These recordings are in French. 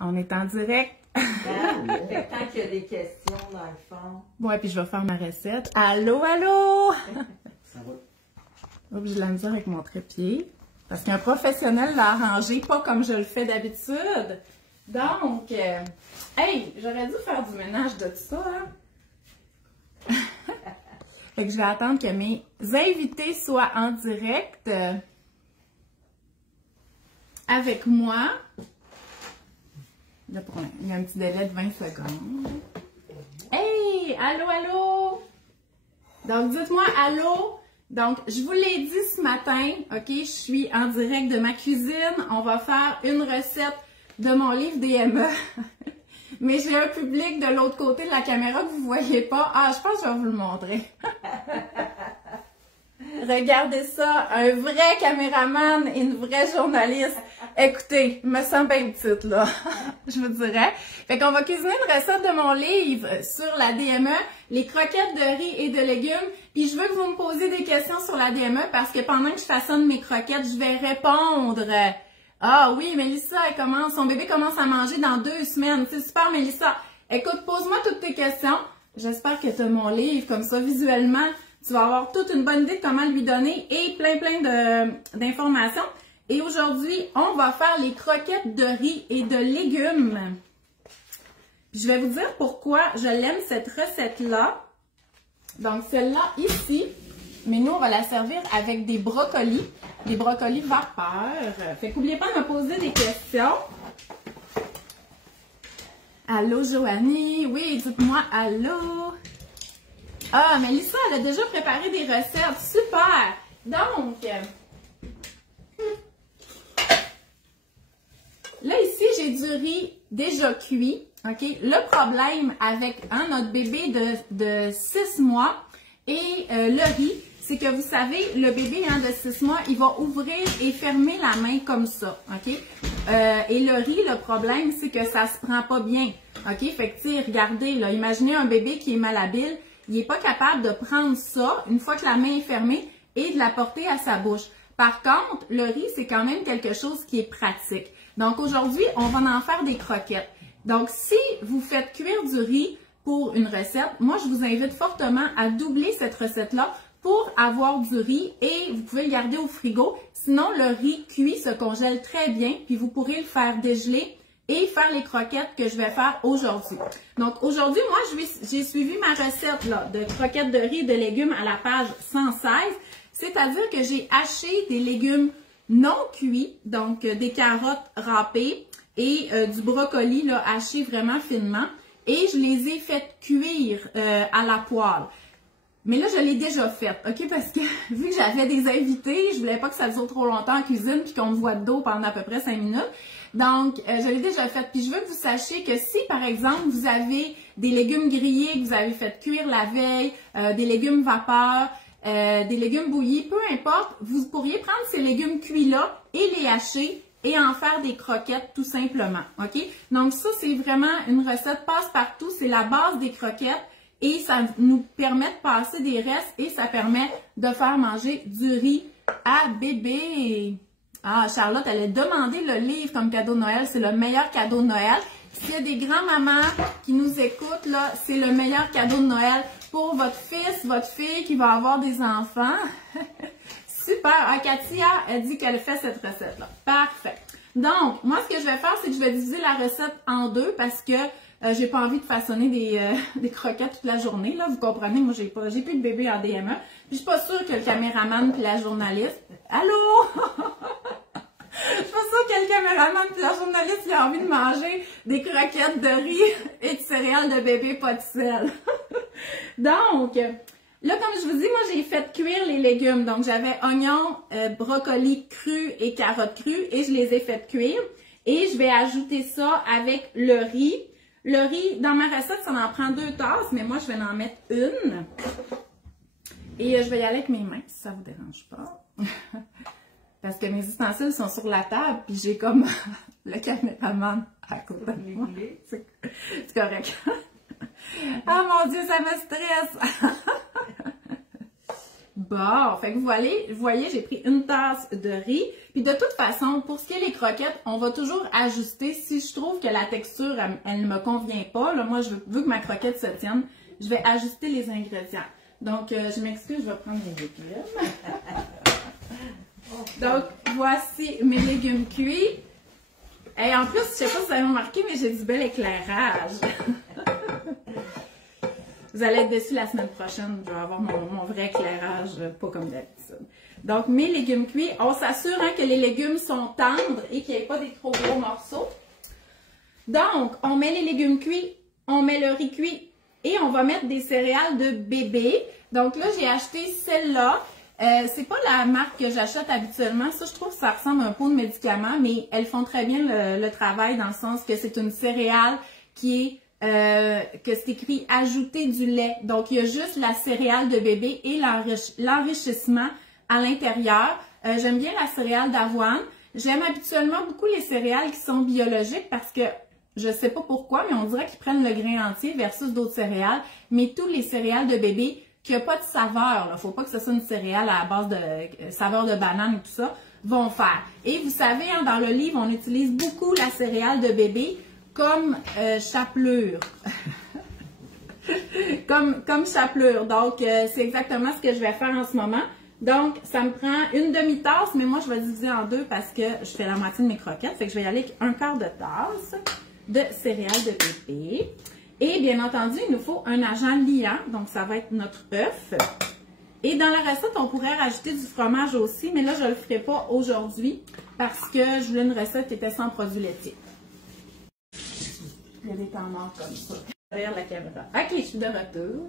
On est en direct. Fait tant qu'il y a des questions dans le fond. Ouais, puis je vais faire ma recette. Allô, allô! Ça va? Oups, j'ai de la misère avec mon trépied. Parce qu'un professionnel l'a arrangé, pas comme je le fais d'habitude. Donc, hey, j'aurais dû faire du ménage de tout ça, hein? Fait que je vais attendre que mes invités soient en direct avec moi. Là, il y a un petit délai de 20 secondes. Hey! Allô, allô! Donc, dites-moi allô. Donc, je vous l'ai dit ce matin, OK? Je suis en direct de ma cuisine. On va faire une recette de mon livre DME. Mais j'ai un public de l'autre côté de la caméra que vous ne voyez pas. Ah, je pense que je vais vous le montrer. Regardez ça, un vrai caméraman et une vraie journaliste. Écoutez, je me sens bien petite, là, je vous dirais. Fait qu'on va cuisiner une recette de mon livre sur la DME, les croquettes de riz et de légumes. Puis je veux que vous me posiez des questions sur la DME parce que pendant que je façonne mes croquettes, je vais répondre. Ah oui, Mélissa, son bébé commence à manger dans 2 semaines. C'est super, Mélissa. Écoute, pose-moi toutes tes questions. J'espère que tu as mon livre, comme ça, visuellement, tu vas avoir toute une bonne idée de comment lui donner et plein d'informations. Et aujourd'hui, on va faire les croquettes de riz et de légumes. Puis je vais vous dire pourquoi je l'aime cette recette-là. Donc celle-là ici, mais nous on va la servir avec des brocolis vapeur. Fait qu'oubliez pas de me poser des questions. Allô Joanie, oui, dites-moi allô. Ah, Mélissa, elle a déjà préparé des recettes, super. Donc, là ici j'ai du riz déjà cuit. OK? Le problème avec notre bébé de 6 mois et le riz, c'est que vous savez, le bébé de 6 mois, il va ouvrir et fermer la main comme ça. OK? Et le riz, le problème, c'est que ça se prend pas bien. OK? Fait que, tu sais, regardez, là, imaginez un bébé qui est malhabile, il n'est pas capable de prendre ça une fois que la main est fermée et de la porter à sa bouche. Par contre, le riz, c'est quand même quelque chose qui est pratique. Donc, aujourd'hui, on va en faire des croquettes. Donc, si vous faites cuire du riz pour une recette, moi, je vous invite fortement à doubler cette recette-là pour avoir du riz et vous pouvez le garder au frigo. Sinon, le riz cuit se congèle très bien, puis vous pourrez le faire dégeler et faire les croquettes que je vais faire aujourd'hui. Donc, aujourd'hui, moi, j'ai suivi ma recette là, de croquettes de riz et de légumes à la page 116. C'est-à-dire que j'ai haché des légumes non cuits, donc des carottes râpées et du brocoli là, haché vraiment finement. Et je les ai fait cuire à la poêle. Mais là, je l'ai déjà faite, OK? Parce que vu que j'avais des invités, je voulais pas que ça dure trop longtemps en cuisine puis qu'on me voit de dos pendant à peu près 5 minutes. Donc, je l'ai déjà faite. Puis je veux que vous sachiez que si, par exemple, vous avez des légumes grillés que vous avez fait cuire la veille, des légumes vapeur, des légumes bouillis, peu importe, vous pourriez prendre ces légumes cuits-là et les hacher et en faire des croquettes tout simplement, OK? Donc ça, c'est vraiment une recette passe-partout, c'est la base des croquettes et ça nous permet de passer des restes et ça permet de faire manger du riz à bébé. Ah, Charlotte, elle a demandé le livre comme cadeau de Noël, c'est le meilleur cadeau de Noël. S'il y a des grands-mamans qui nous écoutent, là, c'est le meilleur cadeau de Noël pour votre fils, votre fille qui va avoir des enfants. Super! Ah, Katia, elle dit qu'elle fait cette recette-là. Parfait. Donc, moi, ce que je vais faire, c'est que je vais diviser la recette en 2 parce que j'ai pas envie de façonner des croquettes toute la journée. Là, vous comprenez, moi, j'ai plus de bébé en DME. Puis, je suis pas sûre que le caméraman puis la journaliste... Allô? Je suis pas sûre que le caméraman puis la journaliste il a envie de manger des croquettes de riz et de céréales de bébé pas de sel. Donc, là, comme je vous dis, moi, j'ai fait cuire les légumes. Donc, j'avais oignons, brocolis crus et carottes crues et je les ai fait cuire. Et je vais ajouter ça avec le riz. Le riz, dans ma recette, ça en prend 2 tasses, mais moi, je vais en mettre une. Et je vais y aller avec mes mains, si ça vous dérange pas. Parce que mes ustensiles sont sur la table, puis j'ai comme le caméraman à côté de moi. C'est correct. Ah mon Dieu, ça me stresse! Bon, fait que vous voyez, j'ai pris une tasse de riz. Puis de toute façon, pour ce qui est des croquettes, on va toujours ajuster. Si je trouve que la texture, elle ne me convient pas, là, moi, je veux que ma croquette se tienne, je vais ajuster les ingrédients. Donc, je m'excuse, je vais prendre les légumes. Donc, voici mes légumes cuits. Et en plus, je sais pas si vous avez remarqué, mais j'ai du bel éclairage. Vous allez être déçus la semaine prochaine. Je vais avoir mon vrai éclairage, pas comme d'habitude. Donc, mes légumes cuits. On s'assure que les légumes sont tendres et qu'il n'y ait pas des trop gros morceaux. Donc, on met les légumes cuits, on met le riz cuit et on va mettre des céréales de bébé. Donc là, j'ai acheté celle-là. C'est pas la marque que j'achète habituellement. Ça, je trouve que ça ressemble à un pot de médicaments, mais elles font très bien le travail dans le sens que c'est une céréale qui est, que c'est écrit « ajouter du lait ». Donc, il y a juste la céréale de bébé et l'enrichissement à l'intérieur. J'aime bien la céréale d'avoine. J'aime habituellement beaucoup les céréales qui sont biologiques parce que je sais pas pourquoi, mais on dirait qu'ils prennent le grain entier versus d'autres céréales. Mais tous les céréales de bébé qui n'ont pas de saveur, il ne faut pas que ce soit une céréale à la base de saveur de banane et tout ça, vont faire. Et vous savez, dans le livre, on utilise beaucoup la céréale de bébé comme chapelure. comme chapelure. Donc, c'est exactement ce que je vais faire en ce moment. Donc, ça me prend une demi-tasse, mais moi, je vais diviser en deux parce que je fais la moitié de mes croquettes. Fait que je vais y aller avec un quart de tasse de céréales de bébé. Et bien entendu, il nous faut un agent liant, donc ça va être notre œuf. Et dans la recette, on pourrait rajouter du fromage aussi, mais là, je ne le ferai pas aujourd'hui parce que je voulais une recette qui était sans produits laitiers. Il y a des temps morts comme ça, derrière la caméra. Ok, je suis de retour.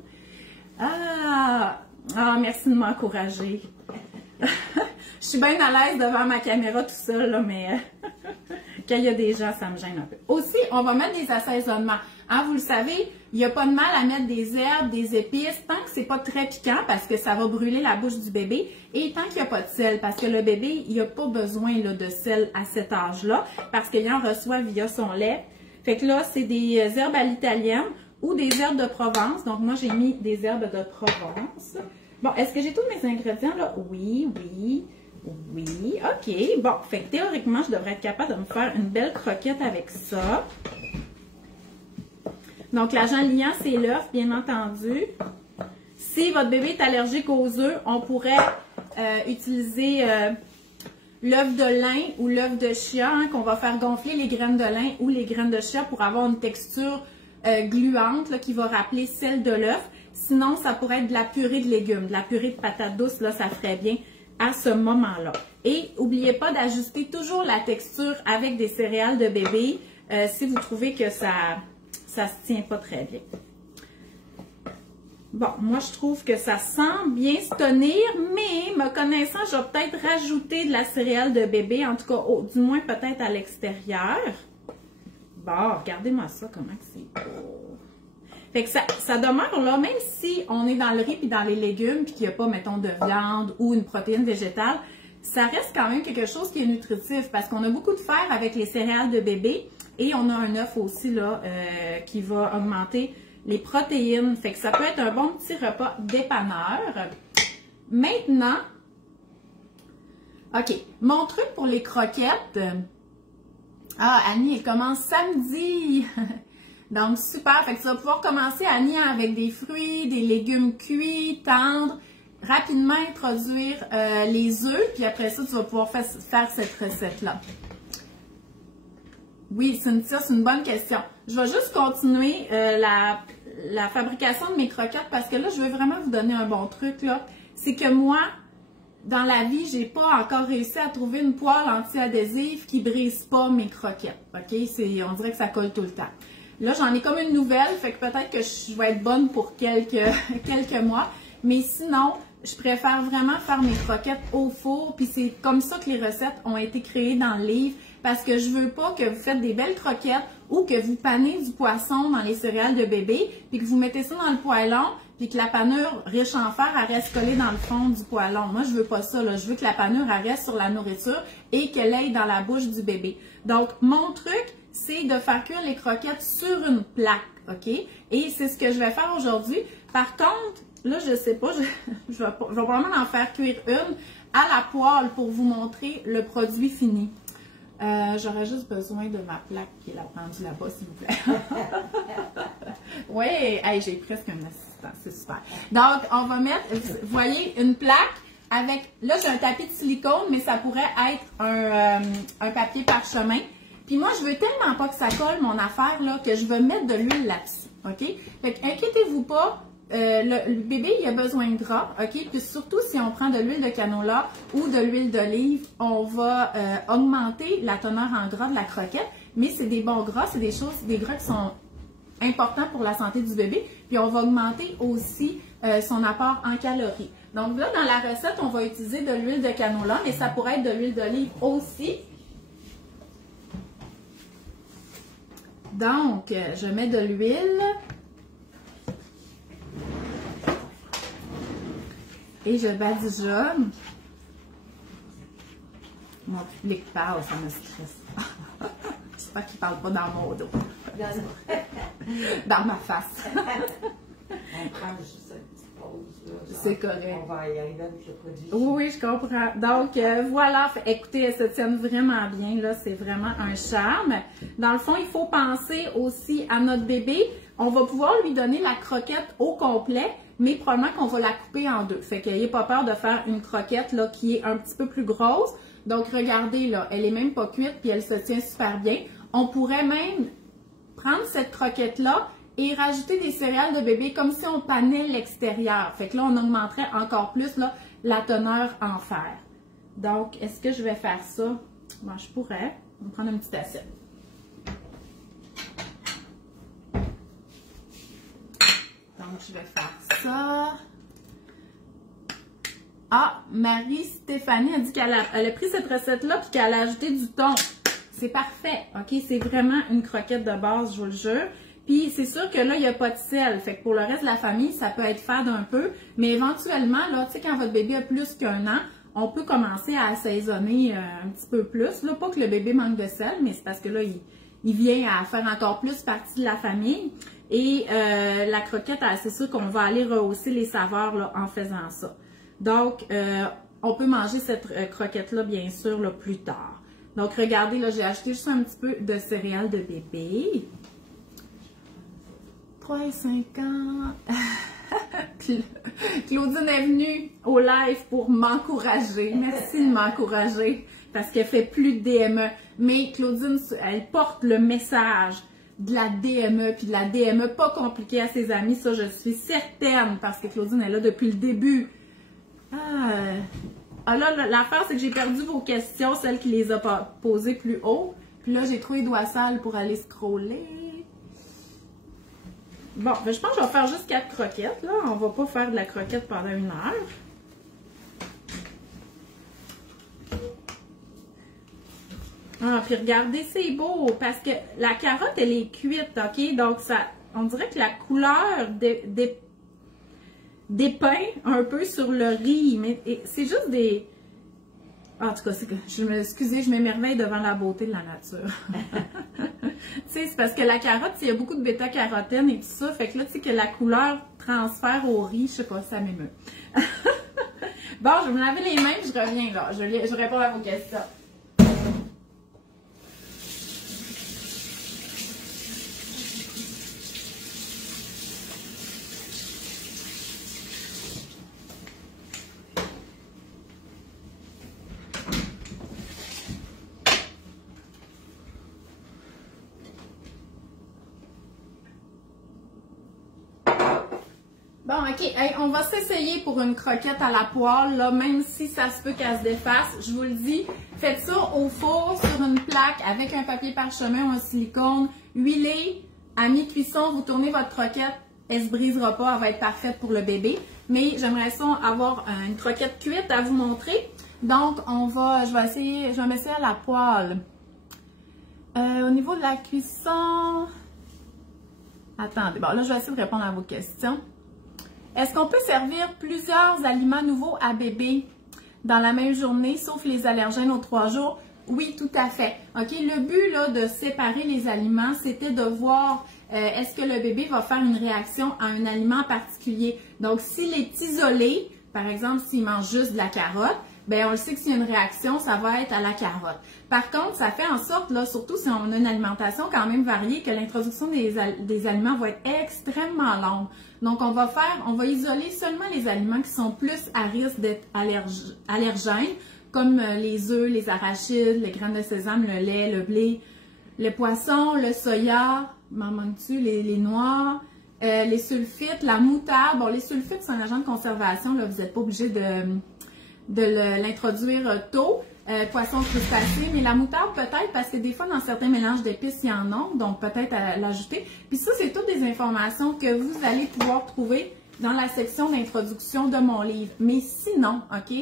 Merci de m'encourager. Je suis bien à l'aise devant ma caméra tout seul, là, mais quand il y a des gens, ça me gêne un peu. Aussi, on va mettre des assaisonnements. Hein, vous le savez, il n'y a pas de mal à mettre des herbes, des épices, tant que c'est pas très piquant parce que ça va brûler la bouche du bébé, et tant qu'il n'y a pas de sel, parce que le bébé, il n'a pas besoin là, de sel à cet âge-là, parce qu'il en reçoit via son lait. Fait que là, c'est des herbes à l'italienne ou des herbes de Provence. Donc, moi, j'ai mis des herbes de Provence. Bon, est-ce que j'ai tous mes ingrédients là? Oui. OK. Bon, fait que théoriquement, je devrais être capable de me faire une belle croquette avec ça. Donc, l'agent liant, c'est l'œuf, bien entendu. Si votre bébé est allergique aux œufs, on pourrait utiliser l'œuf de lin ou l'œuf de chia, hein, qu'on va faire gonfler les graines de lin ou les graines de chia pour avoir une texture gluante là, qui va rappeler celle de l'œuf. Sinon, ça pourrait être de la purée de légumes, de la purée de patates douces, là, ça ferait bien à ce moment-là. Et n'oubliez pas d'ajuster toujours la texture avec des céréales de bébé si vous trouvez que ça se tient pas très bien. Bon, moi, je trouve que ça semble bien se tenir, mais me connaissant, je vais peut-être rajouter de la céréale de bébé, en tout cas, du moins peut-être à l'extérieur. Bon, regardez-moi ça, comment c'est beau. Fait que ça demeure là, même si on est dans le riz et dans les légumes, puis qu'il n'y a pas, mettons, de viande ou une protéine végétale, ça reste quand même quelque chose qui est nutritif, parce qu'on a beaucoup de fer avec les céréales de bébé, et on a un œuf aussi, là, qui va augmenter les protéines. Fait que ça peut être un bon petit repas dépanneur. Maintenant, OK, mon truc pour les croquettes. Annie, elle commence samedi. Donc, super. Fait que tu vas pouvoir commencer, Annie, avec des fruits, des légumes cuits, tendres. Rapidement introduire les œufs. Puis après ça, tu vas pouvoir faire cette recette-là. Oui, Cynthia, c'est une bonne question. Je vais juste continuer la fabrication de mes croquettes parce que là, je veux vraiment vous donner un bon truc, là. C'est que moi, dans la vie, j'ai pas encore réussi à trouver une poêle anti-adhésive qui brise pas mes croquettes. OK? On dirait que ça colle tout le temps. Là, j'en ai comme une nouvelle, fait que peut-être que je vais être bonne pour quelques mois. Mais sinon, je préfère vraiment faire mes croquettes au four. Puis c'est comme ça que les recettes ont été créées dans le livre. Parce que je veux pas que vous faites des belles croquettes ou que vous panez du poisson dans les céréales de bébé, puis que vous mettez ça dans le poêlon, puis que la panure riche en fer, elle reste collée dans le fond du poêlon. Moi, je veux pas ça, là. Je veux que la panure, elle reste sur la nourriture et qu'elle aille dans la bouche du bébé. Donc, mon truc, c'est de faire cuire les croquettes sur une plaque, OK? Et c'est ce que je vais faire aujourd'hui. Par contre, là, je sais pas, je vais probablement en faire cuire une à la poêle pour vous montrer le produit fini. J'aurais juste besoin de ma plaque qui est la pendue là-bas, s'il vous plaît. Oui, hey, j'ai presque un assistant, c'est super. Donc, on va mettre, vous voyez, une plaque avec, là, j'ai un tapis de silicone, mais ça pourrait être un papier parchemin. Puis moi, je veux tellement pas que ça colle, mon affaire, là, que je veux mettre de l'huile là-dessus, OK? Fait que, inquiétez-vous pas, le bébé, il a besoin de gras, OK? Puis surtout, si on prend de l'huile de canola ou de l'huile d'olive, on va augmenter la teneur en gras de la croquette, mais c'est des bons gras, c'est des gras qui sont importants pour la santé du bébé, puis on va augmenter aussi son apport en calories. Donc là, dans la recette, on va utiliser de l'huile de canola, mais ça pourrait être de l'huile d'olive aussi. Donc, je mets de l'huile. Et je badigeonne. Mon public parle, ça me stresse. J'espère qu'il ne parle pas dans mon dos. Dans ma face. On prend juste une petite pause. C'est correct. On va y arriver avec le produit. Oui, je comprends. Donc, voilà. Écoutez, elles se tiennent vraiment bien. Là, c'est vraiment un charme. Dans le fond, il faut penser aussi à notre bébé. On va pouvoir lui donner la croquette au complet, mais probablement qu'on va la couper en deux. Fait qu'ayez pas peur de faire une croquette là, qui est un petit peu plus grosse. Donc, regardez, là, elle est même pas cuite, puis elle se tient super bien. On pourrait même prendre cette croquette-là et rajouter des céréales de bébé comme si on panait l'extérieur. Fait que là, on augmenterait encore plus là, la teneur en fer. Donc, est-ce que je vais faire ça? Bon, je pourrais. On va prendre une petite assiette. Donc, je vais faire ça. Ah, Marie-Stéphanie a dit qu'elle a pris cette recette-là puis qu'elle a ajouté du thon. C'est parfait, OK? C'est vraiment une croquette de base, je vous le jure. Puis, c'est sûr que là, il n'y a pas de sel. Fait que pour le reste de la famille, ça peut être fade un peu. Mais éventuellement, là, tu sais, quand votre bébé a plus qu'1 an, on peut commencer à assaisonner un petit peu plus. Là, pas que le bébé manque de sel, mais c'est parce que là, il vient à faire encore plus partie de la famille. Et la croquette, c'est sûr qu'on va aller rehausser les saveurs là, en faisant ça. Donc, on peut manger cette croquette-là, bien sûr, là, plus tard. Donc, regardez, là, j'ai acheté juste un petit peu de céréales de bébé. 3,50 $. Claudine est venue au live pour m'encourager. Merci de m'encourager parce qu'elle fait plus de DME. Mais Claudine, elle porte le message de la DME, puis de la DME pas compliquée à ses amis. Ça, je suis certaine parce que Claudine est là depuis le début. Ah là, l'affaire, c'est que j'ai perdu vos questions, celles qui les a posées plus haut. Puis là, j'ai trouvé les doigts sales pour aller scroller. Bon, ben, je pense que je vais faire juste 4 croquettes, là. On va pas faire de la croquette pendant 1 heure. Ah, puis regardez, c'est beau, parce que la carotte, elle est cuite, OK? Donc, ça, on dirait que la couleur dépeint un peu sur le riz, mais c'est juste des... En tout cas, excusez, je m'émerveille devant la beauté de la nature. Tu sais, c'est parce que la carotte, il y a beaucoup de bêta-carotène et tout ça, fait que là, tu sais, que la couleur transfère au riz, je sais pas, ça m'émeut. Bon, je vais me laver les mains, je reviens là. Je réponds à vos questions. Bon, OK. Hey, on va s'essayer pour une croquette à la poêle, là, même si ça se peut qu'elle se défasse. Je vous le dis, faites ça au four, sur une plaque, avec un papier parchemin ou un silicone. Huilez, à mi-cuisson, vous tournez votre croquette. Elle se brisera pas, elle va être parfaite pour le bébé. Mais j'aimerais ça avoir une croquette cuite à vous montrer. Donc, je vais m'essayer à la poêle. Au niveau de la cuisson... Attendez, bon, là, je vais essayer de répondre à vos questions. Est-ce qu'on peut servir plusieurs aliments nouveaux à bébé dans la même journée, sauf les allergènes aux 3 jours? Oui, tout à fait. OK, le but là, de séparer les aliments, c'était de voir est-ce que le bébé va faire une réaction à un aliment particulier. Donc, s'il est isolé, par exemple, s'il mange juste de la carotte, ben on le sait que s'il y a une réaction, ça va être à la carotte. Par contre, ça fait en sorte, là, surtout si on a une alimentation quand même variée, que l'introduction des aliments va être extrêmement longue. Donc, on va isoler seulement les aliments qui sont plus à risque d'être allergènes, comme les œufs, les arachides, les graines de sésame, le lait, le blé, le poisson, le soya, m'en manque-tu, les noix, les sulfites, la moutarde. Bon, les sulfites, c'est un agent de conservation, là, vous n'êtes pas obligé de l'introduire tôt. Poisson, crustacés, mais la moutarde peut-être, parce que des fois, dans certains mélanges d'épices, il y en a, donc peut-être à l'ajouter. Puis ça, c'est toutes des informations que vous allez pouvoir trouver dans la section d'introduction de mon livre. Mais sinon, OK,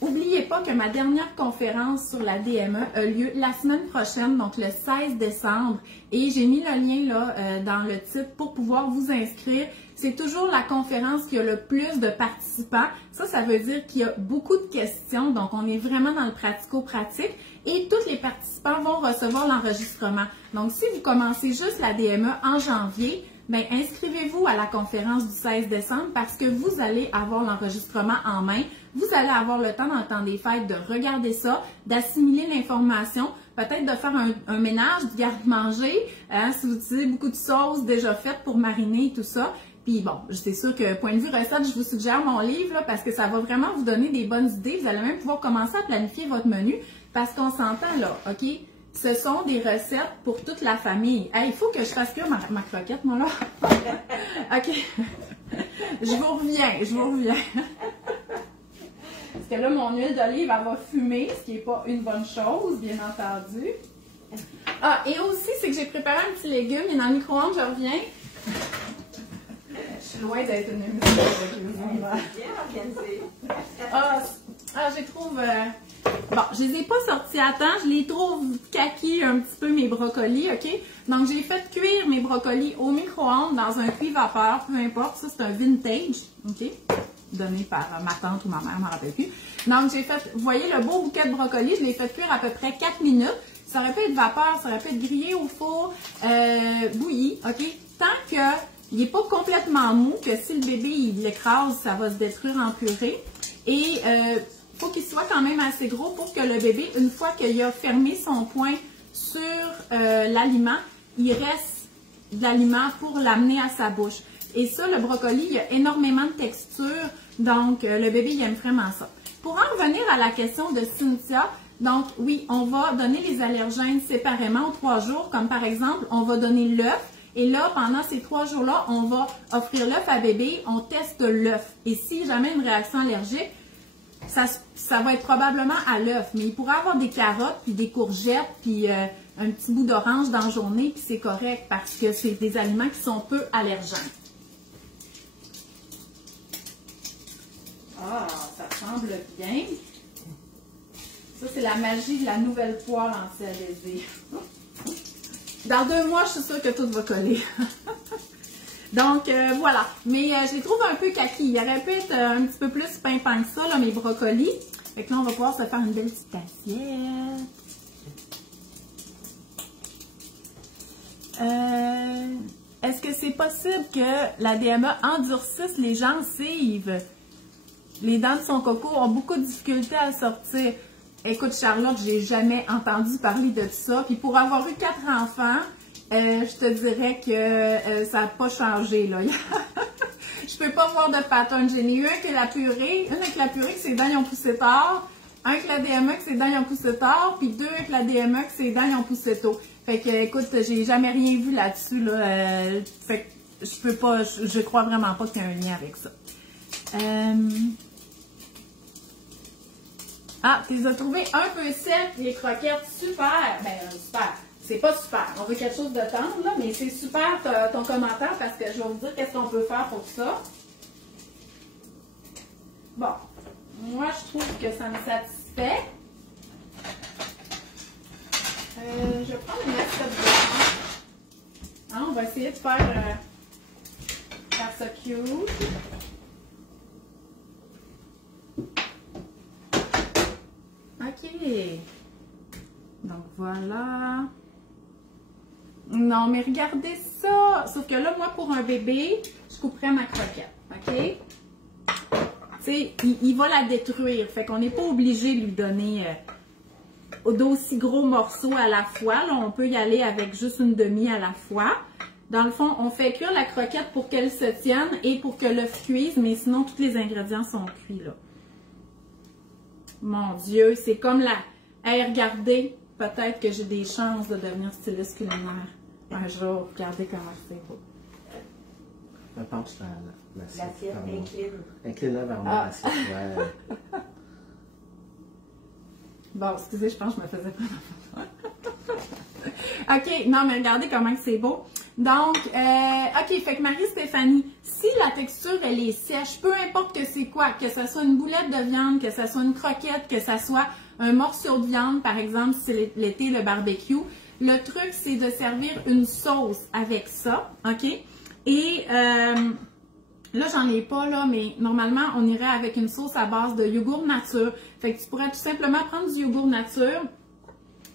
n'oubliez pas que ma dernière conférence sur la DME a lieu la semaine prochaine, donc le 16 décembre. Et j'ai mis le lien là dans le titre pour pouvoir vous inscrire. C'est toujours la conférence qui a le plus de participants. Ça veut dire qu'il y a beaucoup de questions. Donc, on est vraiment dans le pratico-pratique. Et tous les participants vont recevoir l'enregistrement. Donc, si vous commencez juste la DME en janvier, bien, inscrivez-vous à la conférence du 16 décembre parce que vous allez avoir l'enregistrement en main. Vous allez avoir le temps dans le temps des fêtes de regarder ça, d'assimiler l'information, peut-être de faire un ménage du garde-manger, hein, si vous utilisez beaucoup de sauces déjà faites pour mariner et tout ça. Puis bon, c'est sûr que point de vue recette, je vous suggère mon livre là, parce que ça va vraiment vous donner des bonnes idées. Vous allez même pouvoir commencer à planifier votre menu parce qu'on s'entend là, OK? Ce sont des recettes pour toute la famille. Hey, il faut que je fasse cuire ma croquette, moi là. OK. Je vous reviens. Parce que là, mon huile d'olive, elle va fumer, ce qui n'est pas une bonne chose, bien entendu. Ah, et aussi, c'est que j'ai préparé un petit légume. Il est dans le micro-ondes, je reviens. Je suis loin d'être une émission de cuisine. Bien organisé. Je trouve... Bon, je les ai pas sortis à temps. Je les trouve kaki un petit peu, mes brocolis, OK? Donc, j'ai fait cuire mes brocolis au micro-ondes dans un cuit vapeur, peu importe. Ça, c'est un vintage, OK? Donné par ma tante ou ma mère, je ne m'en rappelle plus. Donc, j'ai fait... Vous voyez le beau bouquet de brocolis, je l'ai fait cuire à peu près 4 minutes. Ça aurait pu être vapeur, ça aurait pu être grillé au four, bouilli, OK? Tant que... il n'est pas complètement mou, que si le bébé il l'écrase, ça va se détruire en purée. Et faut qu'il soit quand même assez gros pour que le bébé, une fois qu'il a fermé son poing sur l'aliment, il reste de l'aliment pour l'amener à sa bouche. Et ça, le brocoli, il y a énormément de texture, donc le bébé, il aime vraiment ça. Pour en revenir à la question de Cynthia, donc oui, on va donner les allergènes séparément aux 3 jours, comme par exemple, on va donner l'œuf. Et là, pendant ces 3 jours-là, on va offrir l'œuf à bébé, on teste l'œuf. Et si jamais une réaction allergique, ça va être probablement à l'œuf. Mais il pourrait avoir des carottes, puis des courgettes, puis un petit bout d'orange dans la journée, puis c'est correct parce que c'est des aliments qui sont peu allergènes. Ah, ça semble bien. Ça, c'est la magie de la nouvelle poêle anti-adhésive. Dans 2 mois, je suis sûre que tout va coller. Donc, voilà. Mais je les trouve un peu kaki. Il aurait pu être un petit peu plus pimpant que ça, là, mes brocolis. Fait que là, on va pouvoir se faire une belle petite assiette. Est-ce que c'est possible que la DME endurcisse les gencives? Les dents de son coco ont beaucoup de difficultés à sortir. Écoute, Charlotte, j'ai jamais entendu parler de ça. Puis pour avoir eu 4 enfants, je te dirais que ça n'a pas changé, là. Je peux pas voir de pattern. J'en ai eu un avec la purée, une avec la purée que ses dents y ont poussé tard, un avec la DME que ses dents y ont poussé tard, puis 2 avec la DME que ses dents y ont poussé tôt. Fait que, écoute, j'ai jamais rien vu là-dessus, là. Fait que je peux pas, je crois vraiment pas qu'il y a un lien avec ça. Ah, tu les as trouvées un peu secs, les croquettes, super. Ben, super. C'est pas super. On veut quelque chose de tendre, là, mais c'est super ton commentaire parce que je vais vous dire qu'est-ce qu'on peut faire pour ça. Bon. Moi, je trouve que ça me satisfait. Je vais prendre une assiette de temps. Ah, on va essayer de faire ça cute. OK. voilà. Non, mais regardez ça. Sauf que là, moi, pour un bébé, je couperais ma croquette, OK? Tu sais, il va la détruire. Fait qu'on n'est pas obligé de lui donner d'aussi gros morceaux à la fois. Là, on peut y aller avec juste une demi à la fois. Dans le fond, on fait cuire la croquette pour qu'elle se tienne et pour que l'œuf cuise, mais sinon, tous les ingrédients sont cuits, là. Mon Dieu, c'est comme la... Hey, regardez, peut-être que j'ai des chances de devenir styliste culinaire un jour. Regardez comment c'est beau. Je pense l'assiette. L'assiette incline. Incline-la vers moi, l'assiette. Ouais. Bon, excusez, je pense que je me faisais pas OK, non, mais regardez comment c'est beau. Donc, OK, fait que Marie-Stéphanie, si la texture, elle est sèche, peu importe que c'est quoi, que ce soit une boulette de viande, que ce soit une croquette, que ce soit un morceau de viande, par exemple, si c'est l'été, le barbecue, le truc, c'est de servir une sauce avec ça, OK? Et là, j'en ai pas, là, mais normalement, on irait avec une sauce à base de yogourt nature. Fait que tu pourrais tout simplement prendre du yogourt nature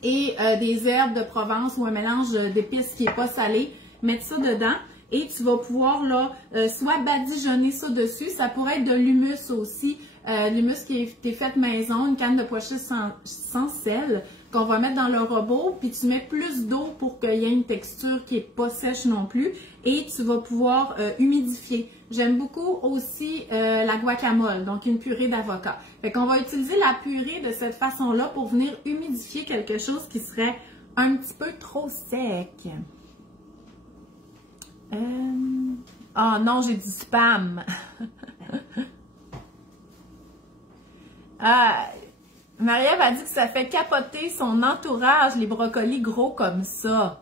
et des herbes de Provence ou un mélange d'épices qui n'est pas salé, mettre ça dedans et tu vas pouvoir là soit badigeonner ça dessus, ça pourrait être de l'humus aussi, l'humus qui est fait maison, une canne de pois chiches sans sel qu'on va mettre dans le robot, puis tu mets plus d'eau pour qu'il y ait une texture qui n'est pas sèche non plus et tu vas pouvoir humidifier. J'aime beaucoup aussi la guacamole, donc une purée d'avocat. Fait qu'on va utiliser la purée de cette façon-là pour venir humidifier quelque chose qui serait un petit peu trop sec. Oh non, j'ai du spam. Marie-Ève a dit que ça fait capoter son entourage, les brocolis gros comme ça.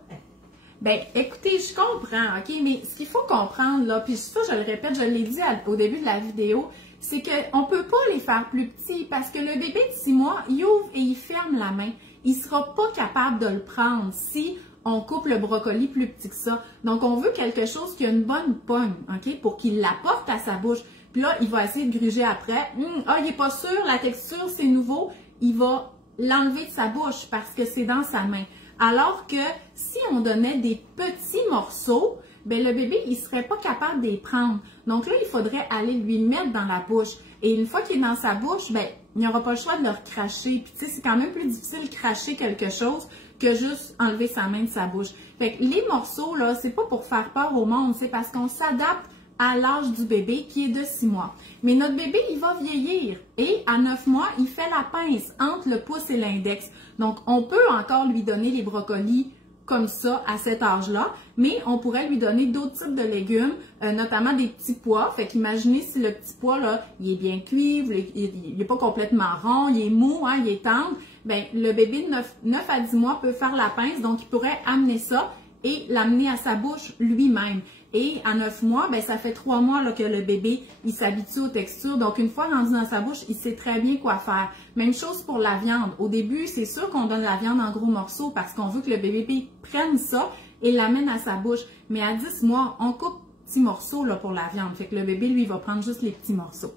Ben, écoutez, je comprends, OK? Mais ce qu'il faut comprendre, là, puis ça, je le répète, je l'ai dit au début de la vidéo, c'est qu'on ne peut pas les faire plus petits parce que le bébé de 6 mois, il ouvre et il ferme la main. Il ne sera pas capable de le prendre si on coupe le brocoli plus petit que ça. Donc, on veut quelque chose qui a une bonne pogne, OK? Pour qu'il l'apporte à sa bouche. Puis là, il va essayer de gruger après. Il n'est pas sûr, la texture, c'est nouveau. Il va l'enlever de sa bouche parce que c'est dans sa main. Alors que si on donnait des petits morceaux, ben le bébé, il ne serait pas capable de les prendre. Donc là, il faudrait aller lui mettre dans la bouche. Et une fois qu'il est dans sa bouche, ben il n'y aura pas le choix de le recracher. Puis tu sais, c'est quand même plus difficile de cracher quelque chose que juste enlever sa main de sa bouche. Fait que les morceaux, là, c'est pas pour faire peur au monde, c'est parce qu'on s'adapte à l'âge du bébé qui est de 6 mois. Mais notre bébé, il va vieillir et à 9 mois, il fait la pince entre le pouce et l'index. Donc, on peut encore lui donner les brocolis comme ça à cet âge-là, mais on pourrait lui donner d'autres types de légumes, notamment des petits pois. Fait qu'imaginez si le petit pois, là, il est bien cuit, il n'est pas complètement rond, il est mou, hein, il est tendre. Bien, le bébé de 9 à 10 mois peut faire la pince, donc il pourrait amener ça et l'amener à sa bouche lui-même. Et à 9 mois, ben, ça fait 3 mois là, que le bébé il s'habitue aux textures. Donc, une fois rendu dans sa bouche, il sait très bien quoi faire. Même chose pour la viande. Au début, c'est sûr qu'on donne la viande en gros morceaux parce qu'on veut que le bébé prenne ça et l'amène à sa bouche. Mais à 10 mois, on coupe petits morceaux là, pour la viande. Fait que le bébé, lui, va prendre juste les petits morceaux.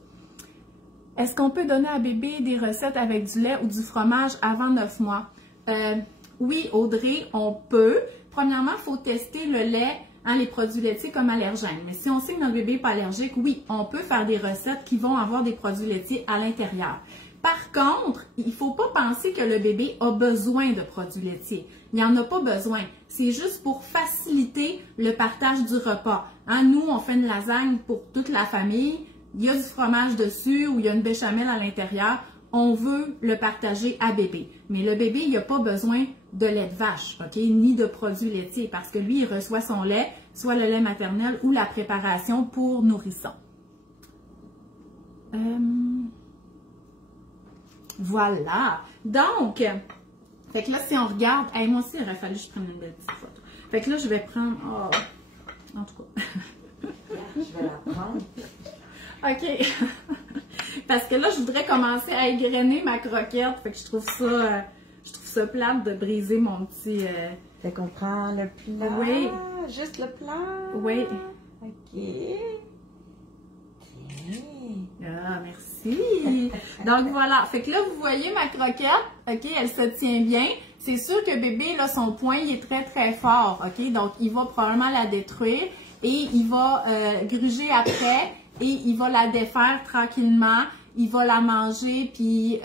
Est-ce qu'on peut donner à bébé des recettes avec du lait ou du fromage avant 9 mois? Oui, Audrey, on peut. Premièrement, il faut tester le lait, hein, les produits laitiers comme allergènes. Mais si on sait que notre bébé n'est pas allergique, oui, on peut faire des recettes qui vont avoir des produits laitiers à l'intérieur. Par contre, il ne faut pas penser que le bébé a besoin de produits laitiers. Il n'y en a pas besoin. C'est juste pour faciliter le partage du repas. Hein, nous, on fait une lasagne pour toute la famille. Il y a du fromage dessus ou il y a une béchamel à l'intérieur. On veut le partager à bébé. Mais le bébé, il n'a pas besoin de lait de vache, OK? Ni de produits laitiers parce que lui, il reçoit son lait, soit le lait maternel ou la préparation pour nourrisson. Voilà. Donc, fait que là, si on regarde, moi aussi, il aurait fallu que je prenne une belle petite photo. Fait que là, je vais prendre, en tout cas. Je vais la prendre. OK. Parce que là, je voudrais commencer à égrener ma croquette. Fait que je trouve ça plate de briser mon petit... Fait qu'on prend le plat. Oui. Juste le plat. Oui. OK. Ah, merci. Donc, voilà. Fait que là, vous voyez ma croquette. OK, elle se tient bien. c'est sûr que bébé, là, son poing, il est très, très fort, OK? Donc, il va probablement la détruire et il va gruger après et il va la défaire tranquillement. Il va la manger, puis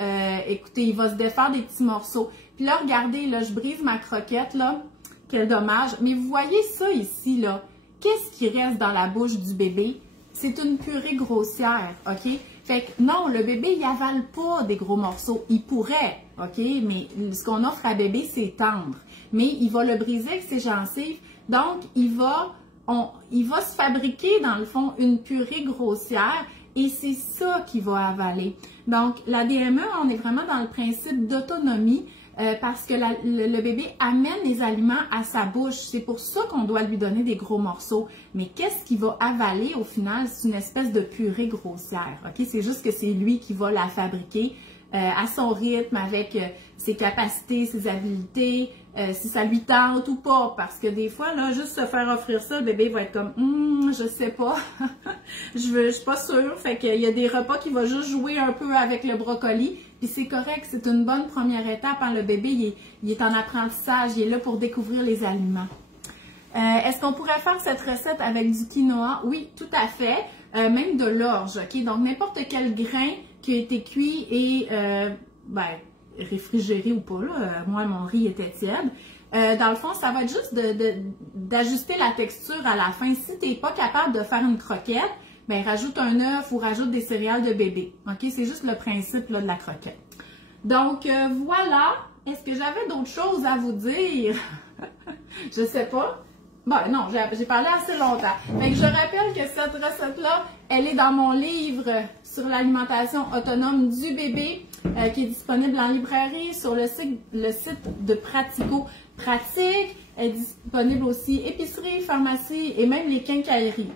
écoutez, il va se défaire des petits morceaux. Puis là, regardez, là, je brise ma croquette, là. Quel dommage. Mais vous voyez ça ici, là. Qu'est-ce qui reste dans la bouche du bébé? C'est une purée grossière, OK? Fait que non, le bébé, il avale pas des gros morceaux. Il pourrait, OK? Mais ce qu'on offre à bébé, c'est tendre. Mais il va le briser avec ses gencives. Donc, il va se fabriquer, dans le fond, une purée grossière et c'est ça qu'il va avaler. Donc, la DME, on est vraiment dans le principe d'autonomie parce que le bébé amène les aliments à sa bouche. C'est pour ça qu'on doit lui donner des gros morceaux. Mais qu'est-ce qu'il va avaler au final? C'est une espèce de purée grossière. OK? C'est juste que c'est lui qui va la fabriquer à son rythme, avec ses capacités, ses habiletés, si ça lui tente ou pas. Parce que des fois, là, juste se faire offrir ça, le bébé va être comme je sais pas, je suis pas sûre. Fait qu'il y a des repas qui va juste jouer un peu avec le brocoli. Puis c'est correct, c'est une bonne première étape. Hein? Le bébé, il est en apprentissage, il est là pour découvrir les aliments. Est-ce qu'on pourrait faire cette recette avec du quinoa? Oui, tout à fait. Même de l'orge, OK? Donc, n'importe quel grain qui a été cuit et réfrigéré ou pas, là. Moi, mon riz était tiède. Dans le fond, ça va être juste d'ajuster la texture à la fin. Si tu n'es pas capable de faire une croquette, ben rajoute un œuf ou rajoute des céréales de bébé. OK? C'est juste le principe là, de la croquette. Donc, voilà. Est-ce que j'avais d'autres choses à vous dire? Je sais pas. Bon, non, j'ai parlé assez longtemps. Fait que je rappelle que cette recette-là, elle est dans mon livre sur l'alimentation autonome du bébé, qui est disponible en librairie, sur le site de Pratico Pratique. Elle est disponible aussi épicerie, pharmacie et même les quincailleries.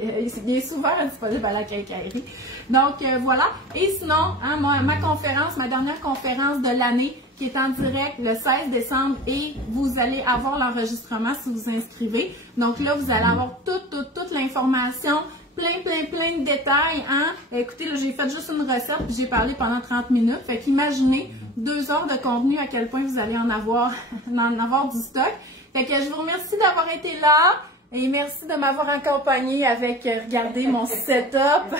Il est souvent disponible à la quincaillerie. Donc, voilà. Et sinon, hein, ma conférence, ma dernière conférence de l'année, qui est en direct le 16 décembre et vous allez avoir l'enregistrement si vous inscrivez. Donc là, vous allez avoir toute l'information, plein de détails. Hein? Écoutez, là, j'ai fait juste une recette puis j'ai parlé pendant 30 minutes. Fait qu'imaginez 2 heures de contenu, à quel point vous allez en avoir du stock. Fait que je vous remercie d'avoir été là et merci de m'avoir accompagné avec, regardez, mon setup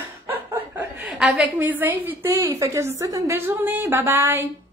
avec mes invités. Fait que je vous souhaite une belle journée. Bye bye!